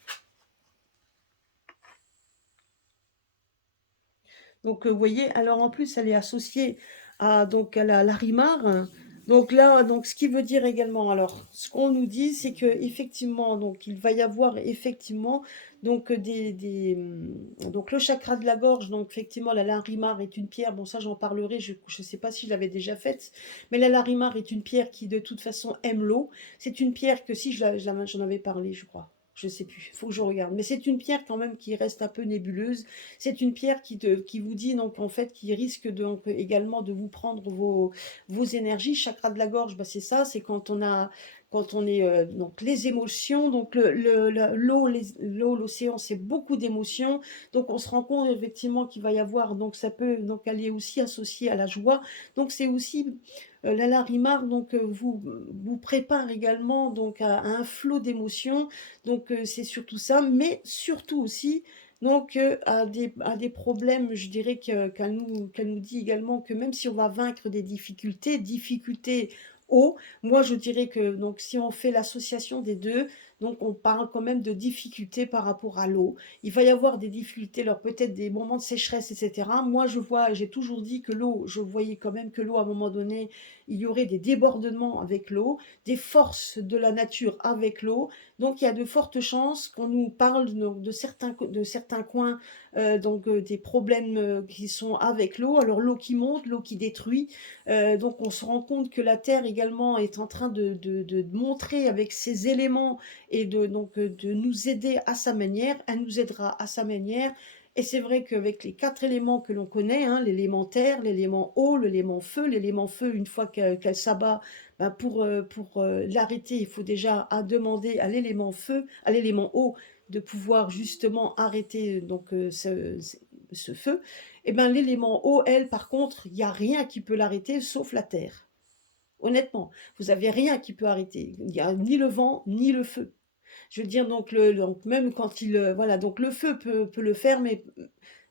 Donc, vous voyez, alors en plus, elle est associée à la Larimar. Donc là, donc, ce qui veut dire également, alors, ce qu'on nous dit, c'est que effectivement, donc, il va y avoir effectivement, donc, donc, le chakra de la gorge, donc, effectivement, la Larimar est une pierre, bon, ça, j'en parlerai, je ne sais pas si je l'avais déjà faite, mais la Larimar est une pierre qui, de toute façon, aime l'eau. C'est une pierre que, si j'en avais parlé, je crois. Je sais plus, il faut que je regarde. Mais c'est une pierre quand même qui reste un peu nébuleuse. C'est une pierre qui vous dit donc en fait qui risque donc également de vous prendre vos énergies. Chakra de la gorge, bah, c'est ça, c'est quand on est donc les émotions, donc l'eau, l'océan, c'est beaucoup d'émotions. Donc on se rend compte effectivement qu'il va y avoir, donc ça peut donc aller aussi associé à la joie. Donc c'est aussi la Larimar donc vous prépare également donc à un flot d'émotions. Donc c'est surtout ça, mais surtout aussi donc, à des problèmes, je dirais qu'elle nous dit également que même si on va vaincre des difficultés eau, moi je dirais que donc si on fait l'association des deux, donc on parle quand même de difficultés par rapport à l'eau. Il va y avoir des difficultés, alors peut-être des moments de sécheresse, etc. Moi je vois, j'ai toujours dit que l'eau, je voyais quand même que l'eau à un moment donné, il y aurait des débordements avec l'eau, des forces de la nature avec l'eau. Donc il y a de fortes chances qu'on nous parle de certains coins, des problèmes qui sont avec l'eau. Alors l'eau qui monte, l'eau qui détruit. Donc on se rend compte que la Terre également est en train de montrer avec ses éléments et de nous aider à sa manière. Elle nous aidera à sa manière. Et c'est vrai qu'avec les 4 éléments que l'on connaît, hein, l'élément terre, l'élément eau, l'élément feu, une fois qu'elle s'abat, ben pour l'arrêter, il faut déjà demander à l'élément feu, à l'élément eau, de pouvoir justement arrêter ce feu. Et ben l'élément eau, elle, par contre, il n'y a rien qui peut l'arrêter sauf la terre. Honnêtement, vous n'avez rien qui peut arrêter. Il n'y a ni le vent, ni le feu. Je veux dire, donc même quand voilà, donc le feu peut le faire, mais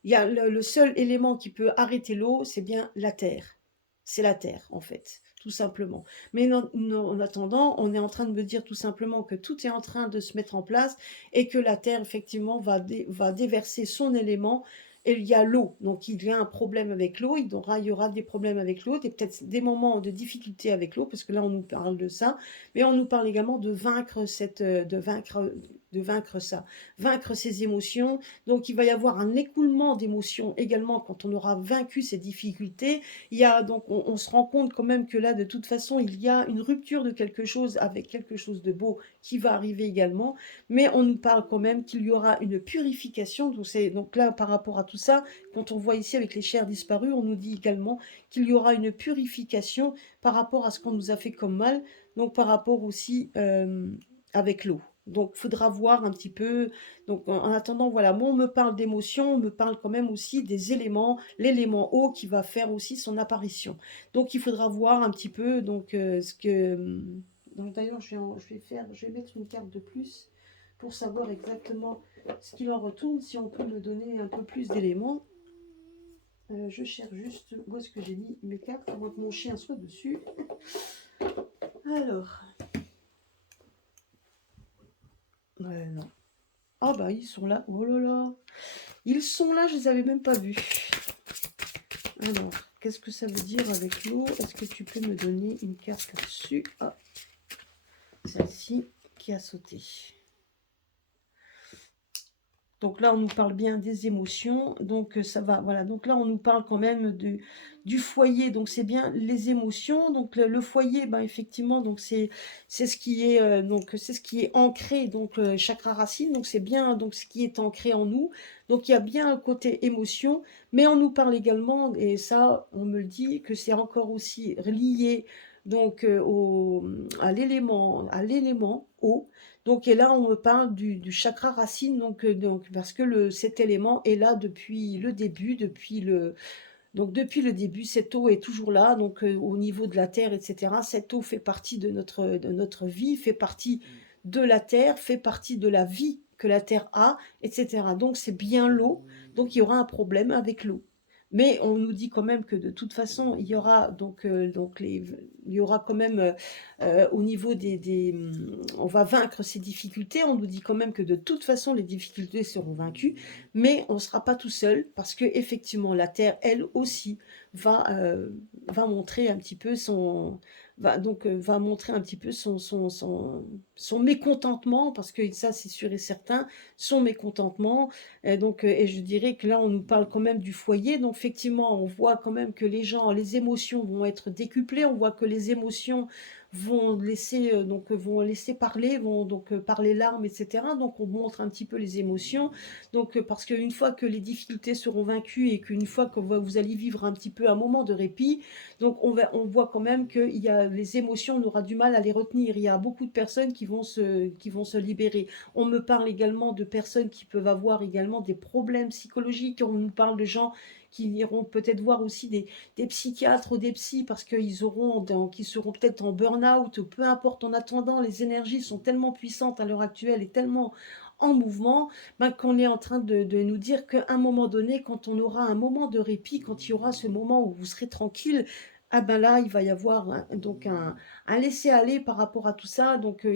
il y a le seul élément qui peut arrêter l'eau, c'est bien la terre. C'est la terre, en fait, tout simplement. Mais en attendant, on est en train de me dire tout simplement que tout est en train de se mettre en place et que la terre, effectivement, va déverser son élément. Et il y a l'eau, donc il y a un problème avec l'eau, il y aura des problèmes avec l'eau, peut-être des moments de difficulté avec l'eau, parce que là on nous parle de ça, mais on nous parle également de vaincre de vaincre ça, vaincre ses émotions. Donc il va y avoir un écoulement d'émotions également quand on aura vaincu ces difficultés. Il y a donc on se rend compte quand même que là de toute façon il y a une rupture de quelque chose avec quelque chose de beau qui va arriver également, mais on nous parle quand même qu'il y aura une purification. Donc là par rapport à tout ça, quand on voit ici avec les chairs disparues, on nous dit également qu'il y aura une purification par rapport à ce qu'on nous a fait comme mal, donc par rapport aussi avec l'eau. Donc, il faudra voir un petit peu. Donc, en attendant, voilà, moi, on me parle d'émotions, on me parle quand même aussi des éléments, l'élément eau qui va faire aussi son apparition. Donc, il faudra voir un petit peu ce que. Donc, d'ailleurs, je vais mettre une carte de plus pour savoir exactement ce qu'il en retourne, si on peut me donner un peu plus d'éléments. Je cherche juste où est-ce que j'ai mis mes cartes, avant que mon chien soit dessus. Alors. Non. Ah bah ils sont là. Oh là là. Ils sont là, je les avais même pas vus. Alors, qu'est-ce que ça veut dire avec l'eau? Est-ce que tu peux me donner une carte là-dessus? Ah, celle-ci qui a sauté. Donc là, on nous parle bien des émotions, donc ça va, voilà. Donc là, on nous parle quand même du foyer, donc c'est bien les émotions. Donc le foyer, ben effectivement, donc c'est ce qui est donc c'est ce qui est ancré, donc chakra racine, donc c'est bien donc ce qui est ancré en nous. Donc il y a bien un côté émotion, mais on nous parle également, et ça, on me le dit, que c'est encore aussi lié donc à l'élément eau. Donc, et là, on me parle du chakra racine, donc parce que cet élément est là depuis le début, donc depuis le début, cette eau est toujours là, donc au niveau de la terre, etc. Cette eau fait partie de notre vie, fait partie de la terre, fait partie de la vie que la terre a, etc. Donc c'est bien l'eau, donc il y aura un problème avec l'eau. Mais on nous dit quand même que de toute façon, il y aura il y aura quand même au niveau on va vaincre ces difficultés. On nous dit quand même que de toute façon, les difficultés seront vaincues, mais on ne sera pas tout seul parce que effectivement, la Terre, elle aussi, va montrer un petit peu va montrer un petit peu son mécontentement, parce que ça, c'est sûr et certain, son mécontentement. Et je dirais que là, on nous parle quand même du foyer. Donc, effectivement, on voit quand même que les émotions vont être décuplées. On voit que les émotions vont laisser parler, vont donc par les larmes, etc. Donc, on montre un petit peu les émotions. Donc, parce qu'une fois que les difficultés seront vaincues et qu'une fois que vous allez vivre un petit peu un moment de répit, donc on voit quand même que les émotions, on aura du mal à les retenir. Il y a beaucoup de personnes qui vont se libérer. On me parle également de personnes qui peuvent avoir également des problèmes psychologiques. On nous parle de gens qui iront peut-être voir aussi des psychiatres ou des psys parce qu'ils seront peut-être en burn-out ou peu importe. En attendant, les énergies sont tellement puissantes à l'heure actuelle et tellement en mouvement, qu'on est en train de nous dire qu'à un moment donné, quand on aura un moment de répit, quand il y aura ce moment où vous serez tranquille, ah ben là, il va y avoir un laisser-aller par rapport à tout ça. Donc,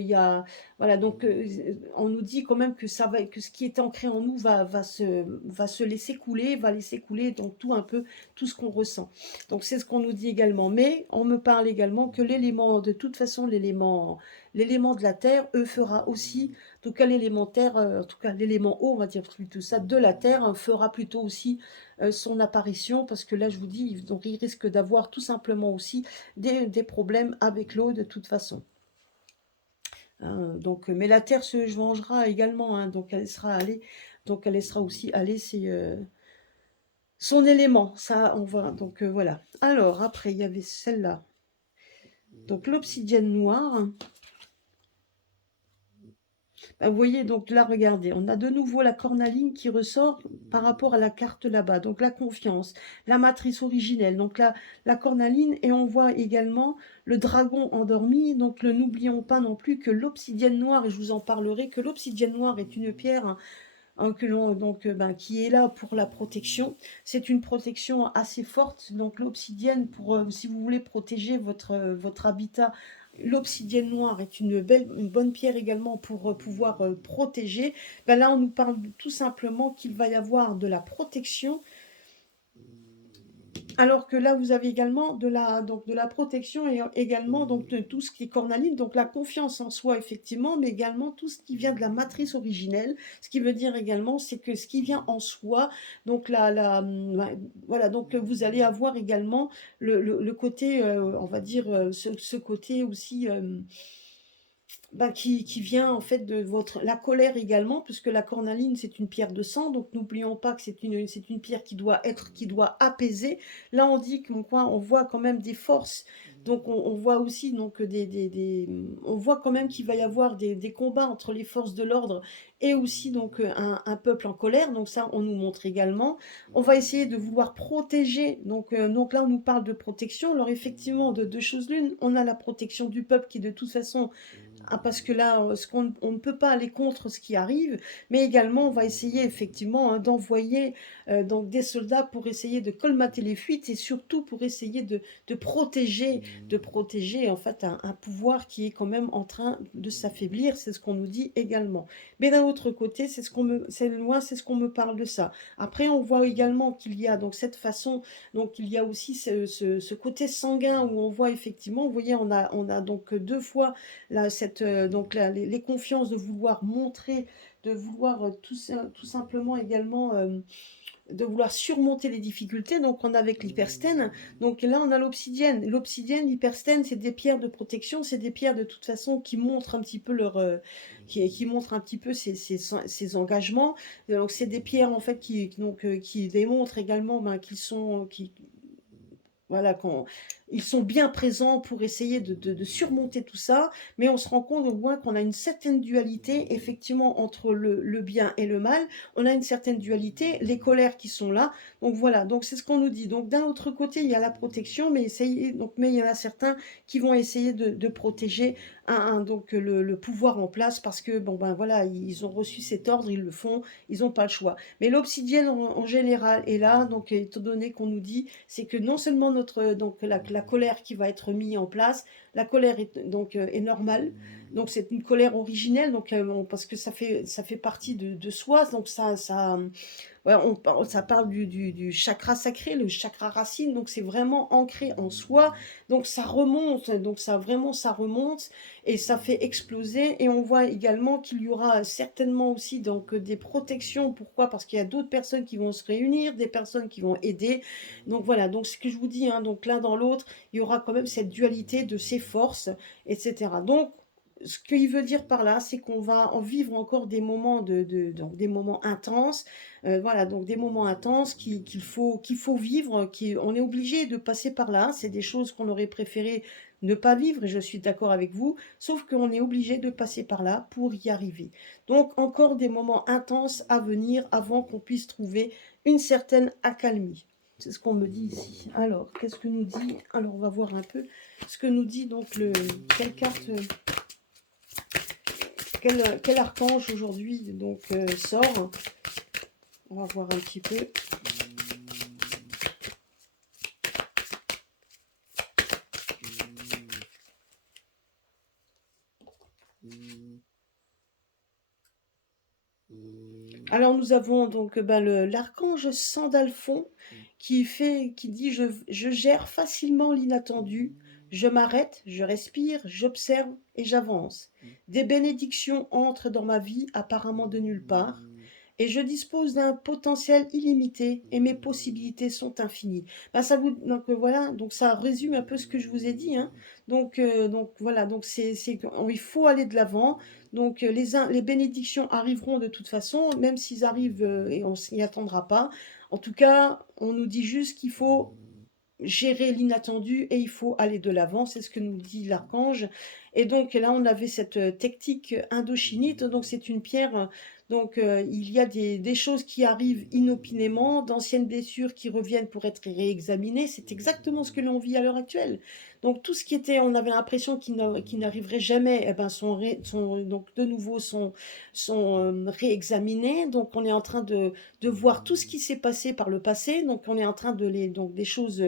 voilà, donc on nous dit quand même que que ce qui est ancré en nous va se laisser couler, va laisser couler donc tout un peu tout ce qu'on ressent. Donc, c'est ce qu'on nous dit également. Mais on me parle également que de toute façon, l'élément de la terre, fera aussi, en tout cas l'élémentaire, en tout cas l'élément eau, on va dire plutôt ça, de la terre, fera plutôt aussi son apparition, parce que là, je vous dis, donc il risque d'avoir tout simplement aussi des problèmes avec l'eau de toute façon. Donc, mais la terre se vengera également, hein, donc elle laissera aussi aller son élément. Ça, on voit. Donc voilà. Alors après, il y avait celle-là. Donc l'obsidienne noire. Vous voyez, donc là, regardez, on a de nouveau la cornaline qui ressort par rapport à la carte là-bas. Donc la confiance, la matrice originelle, donc la cornaline, et on voit également le dragon endormi. Donc n'oublions pas non plus que l'obsidienne noire, et je vous en parlerai, que l'obsidienne noire est une pierre qui est là pour la protection. C'est une protection assez forte. Donc l'obsidienne, si vous voulez protéger votre habitat, l'obsidienne noire est une bonne pierre également pour pouvoir protéger. Là, on nous parle tout simplement qu'il va y avoir de la protection, alors que là, vous avez également de la protection et également donc, de tout ce qui est cornaline, donc la confiance en soi, effectivement, mais également tout ce qui vient de la matrice originelle. Ce qui veut dire également, c'est que ce qui vient en soi, donc voilà, donc vous allez avoir également le côté, on va dire, ce côté aussi. Qui vient en fait de la colère également, puisque la cornaline c'est une pierre de sang, donc n'oublions pas que c'est une pierre qui doit apaiser. Là on dit on voit quand même des forces, donc on voit aussi donc on voit quand même qu'il va y avoir des combats entre les forces de l'ordre et aussi donc un peuple en colère, donc ça on nous montre également. On va essayer de vouloir protéger, donc là on nous parle de protection. Alors effectivement, de deux choses l'une, on a la protection du peuple qui de toute façon ah, parce que là, on ne peut pas aller contre ce qui arrive, mais également on va essayer effectivement, hein, d'envoyer, donc des soldats pour essayer de colmater les fuites et surtout pour essayer de protéger en fait un pouvoir qui est quand même en train de s'affaiblir, c'est ce qu'on nous dit également. Mais d'un autre côté, c'est ce qu'on me parle de ça. Après, on voit également qu'il y a donc cette façon, donc il y a aussi ce côté sanguin où on voit effectivement, vous voyez, on a donc deux fois là, donc là, les confiances de vouloir montrer, de vouloir tout simplement également de vouloir surmonter les difficultés. Donc on a avec l'hyperstène, donc là on a l'obsidienne. L'obsidienne, l'hyperstène, c'est des pierres de protection, c'est des pierres de toute façon qui montrent un petit peu qui montrent un petit peu ces engagements. Donc c'est des pierres en fait qui démontrent également ben, voilà, quand ils sont bien présents pour essayer de surmonter tout ça, mais on se rend compte au moins qu'on a une certaine dualité, effectivement, entre le bien et le mal. On a une certaine dualité, les colères qui sont là. Donc voilà, donc c'est ce qu'on nous dit. Donc d'un autre côté, il y a la protection, mais il y en a certains qui vont essayer de protéger donc le pouvoir en place parce que, bon ben voilà, ils ont reçu cet ordre, ils le font, ils n'ont pas le choix. Mais l'obsidienne en général est là, donc étant donné qu'on nous dit, c'est que non seulement donc la colère qui va être mise en place, la colère est normale, donc c'est une colère originelle, donc parce que ça fait partie de soi, donc ouais, ça parle du chakra sacré, le chakra racine, donc c'est vraiment ancré en soi, donc ça remonte, donc ça remonte et ça fait exploser. Et on voit également qu'il y aura certainement aussi donc des protections. Pourquoi? Parce qu'il y a d'autres personnes qui vont se réunir, des personnes qui vont aider. Donc voilà, donc ce que je vous dis, hein, donc l'un dans l'autre, il y aura quand même cette dualité de ces forces, etc. Donc ce qu'il veut dire par là, c'est qu'on va en vivre encore des moments donc des moments intenses, voilà, donc des moments intenses qu'il faut vivre, on est obligé de passer par là. C'est des choses qu'on aurait préféré ne pas vivre, et je suis d'accord avec vous, sauf qu'on est obligé de passer par là pour y arriver. Donc encore des moments intenses à venir avant qu'on puisse trouver une certaine accalmie. C'est ce qu'on me dit ici. Alors, qu'est-ce que nous dit? Alors, on va voir un peu ce que nous dit donc quelle carte, quel archange aujourd'hui donc sort. On va voir un petit peu. Alors nous avons donc l'archange Sandalphon qui dit je gère facilement l'inattendu, je m'arrête, je respire, j'observe et j'avance. Des bénédictions entrent dans ma vie apparemment de nulle part. Et je dispose d'un potentiel illimité et mes possibilités sont infinies. Ben, donc voilà, donc ça résume un peu ce que je vous ai dit, hein. Donc voilà, donc il faut aller de l'avant. Donc les bénédictions arriveront de toute façon, même s'ils arrivent et on s'y attendra pas. En tout cas, on nous dit juste qu'il faut gérer l'inattendu et il faut aller de l'avant, c'est ce que nous dit l'archange. Et donc là, on avait cette technique indochinite, donc c'est une pierre, donc il y a des choses qui arrivent inopinément, d'anciennes blessures qui reviennent pour être réexaminées, c'est exactement ce que l'on vit à l'heure actuelle. Donc tout ce qui était, on avait l'impression qu'il n'arriverait jamais, eh ben, donc de nouveau sont réexaminés, donc on est en train de voir tout ce qui s'est passé par le passé, donc on est en train donc des choses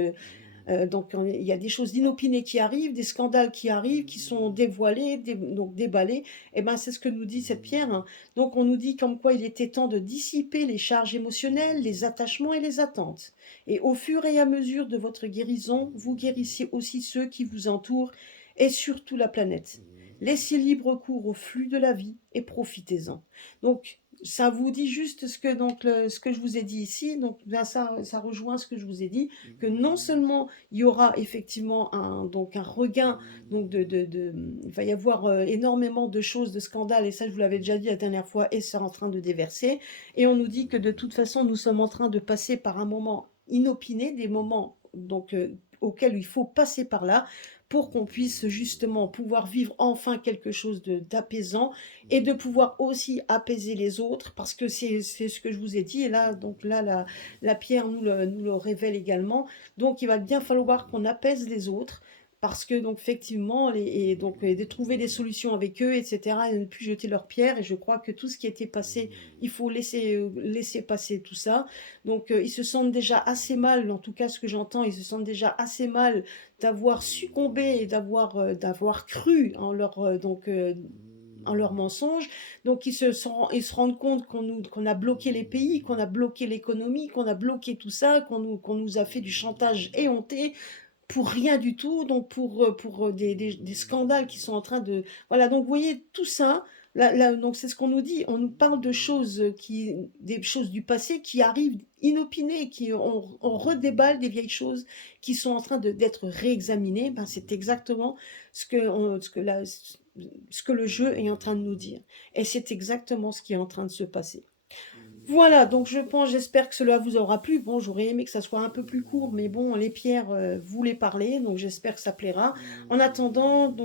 donc il y a des choses inopinées qui arrivent, des scandales qui arrivent, qui sont dévoilés, donc déballés. Et ben c'est ce que nous dit cette pierre, hein. Donc on nous dit comme quoi il était temps de dissiper les charges émotionnelles, les attachements et les attentes. Et au fur et à mesure de votre guérison, vous guérissez aussi ceux qui vous entourent et surtout la planète. Laissez libre cours au flux de la vie et profitez-en. Donc ça vous dit juste ce que je vous ai dit ici. Donc là, ça rejoint ce que je vous ai dit, que non seulement il y aura effectivement donc un regain, donc il va y avoir énormément de choses, de scandales, et ça je vous l'avais déjà dit la dernière fois, et c'est en train de déverser. Et on nous dit que de toute façon, nous sommes en train de passer par un moment inopiné, des moments donc auxquels il faut passer par là pour qu'on puisse justement pouvoir vivre enfin quelque chose d'apaisant et de pouvoir aussi apaiser les autres, parce que c'est ce que je vous ai dit, et là, donc là, la pierre nous le révèle également. Donc il va bien falloir qu'on apaise les autres, parce que donc effectivement de trouver des solutions avec eux et cetera et ne plus jeter leurs pierres et je crois que tout ce qui était passé, il faut laisser passer tout ça. Donc ils se sentent déjà assez mal, en tout cas ce que j'entends, ils se sentent déjà assez mal d'avoir succombé et d'avoir cru en en leurs mensonges. Donc ils se rendent compte qu'on a bloqué les pays, qu'on a bloqué l'économie, qu'on a bloqué tout ça, qu'on nous a fait du chantage éhonté pour rien du tout, donc pour des scandales qui sont en train de... Voilà, donc vous voyez, tout ça, donc c'est ce qu'on nous dit, on nous parle de choses des choses du passé qui arrivent inopinées, on redéballe des vieilles choses qui sont en train d'être réexaminées, ben c'est exactement ce que le jeu est en train de nous dire. Et c'est exactement ce qui est en train de se passer. Voilà, donc j'espère que cela vous aura plu. Bon, j'aurais aimé que ça soit un peu plus court, mais bon, les pierres voulaient parler, donc j'espère que ça plaira. En attendant,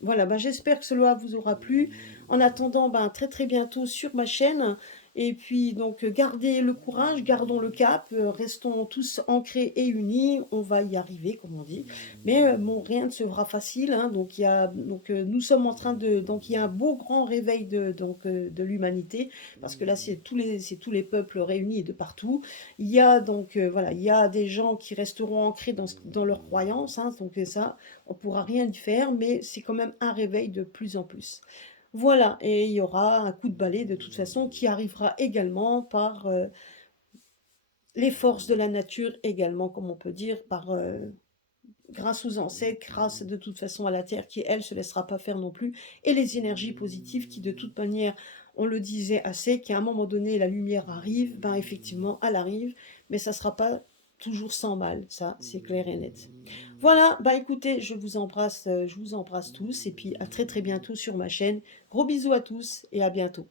voilà, ben, j'espère que cela vous aura plu. En attendant, ben, très très bientôt sur ma chaîne. Et puis, donc, gardez le courage, gardons le cap, restons tous ancrés et unis. On va y arriver, comme on dit. Mais bon, rien ne se fera facile, hein, nous sommes en train donc il y a un beau grand réveil de l'humanité parce que là, c'est tous les peuples réunis de partout. Il y a voilà, il y a des gens qui resteront ancrés dans leurs croyances, hein, donc ça, on pourra rien y faire, mais c'est quand même un réveil de plus en plus. Voilà, et il y aura un coup de balai de toute façon qui arrivera également par les forces de la nature, également, comme on peut dire, grâce aux ancêtres, grâce de toute façon à la Terre qui, elle, se laissera pas faire non plus, et les énergies positives qui, de toute manière, on le disait assez, qu'à un moment donné, la lumière arrive, ben effectivement, elle arrive, mais ça sera pas toujours sans mal, ça, c'est clair et net. Voilà, bah écoutez, je vous embrasse tous, et puis à très très bientôt sur ma chaîne. Gros bisous à tous, et à bientôt.